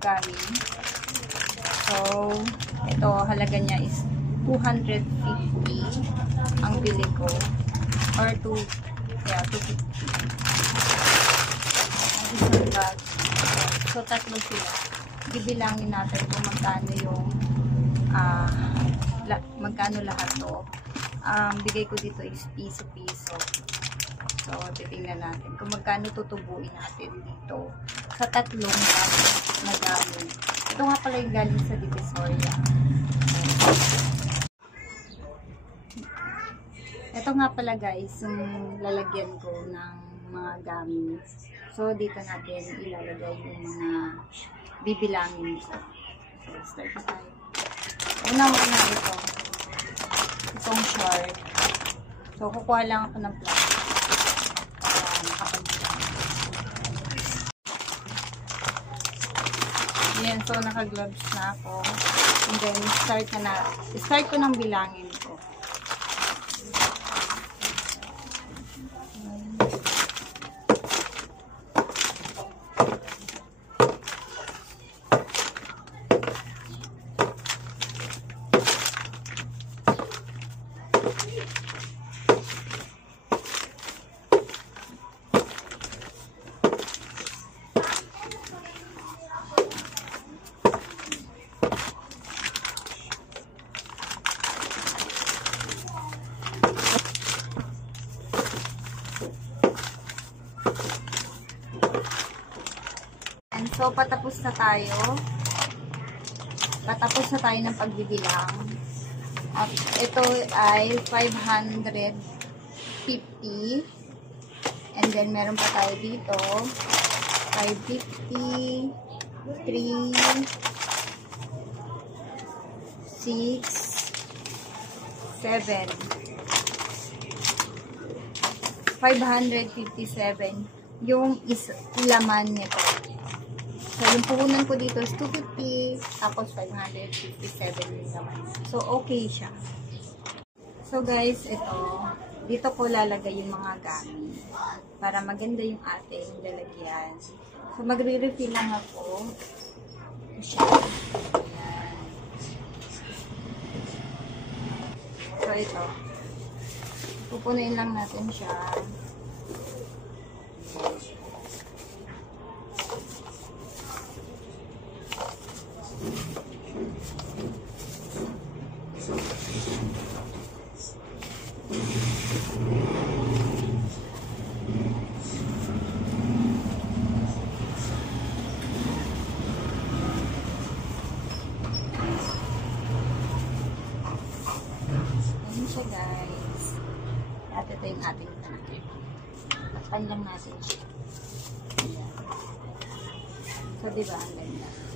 galing. So, ito, halaga niya is 250 ang bili ko. Or 250. Ang isang bag. So, tatlo sila. Bibilangin natin kung magkano yung magkano lahat to. Bigay ko dito is piso-piso. So, titingnan natin kung magkano tutubuin natin dito sa tatlong bag na galing. Ito nga pala yung galing sa Divisoria. Ito nga pala guys, yung lalagyan ko ng mga gamit. So, dito natin ilalagay yung mga bibilangin ko. So, start na tayo. Una-una ito. Itong short. So, kukuha lang ako ng plastic. Yan. So, naka-gloves na ako. And then, start ko ng bilangin ko. So, patapos na tayo. Patapos na tayo ng pagbibilang. At ito ay 550. And then, meron pa tayo dito. 550, 3, 6, 7. 557 yung laman nito. So, yung puhunan ko dito is 250, tapos 557 yung naman. So, okay siya. So, guys, ito. Dito ko lalagay yung mga gamit para maganda yung ating lalagyan. So, magre-refill lang ako. Siya. Ayan. So, ito. Pupunuin lang natin siya. Ayan siya guys. At ito yung ating tanong. Takpan lang natin siya. Ayan. So diba ang ganda.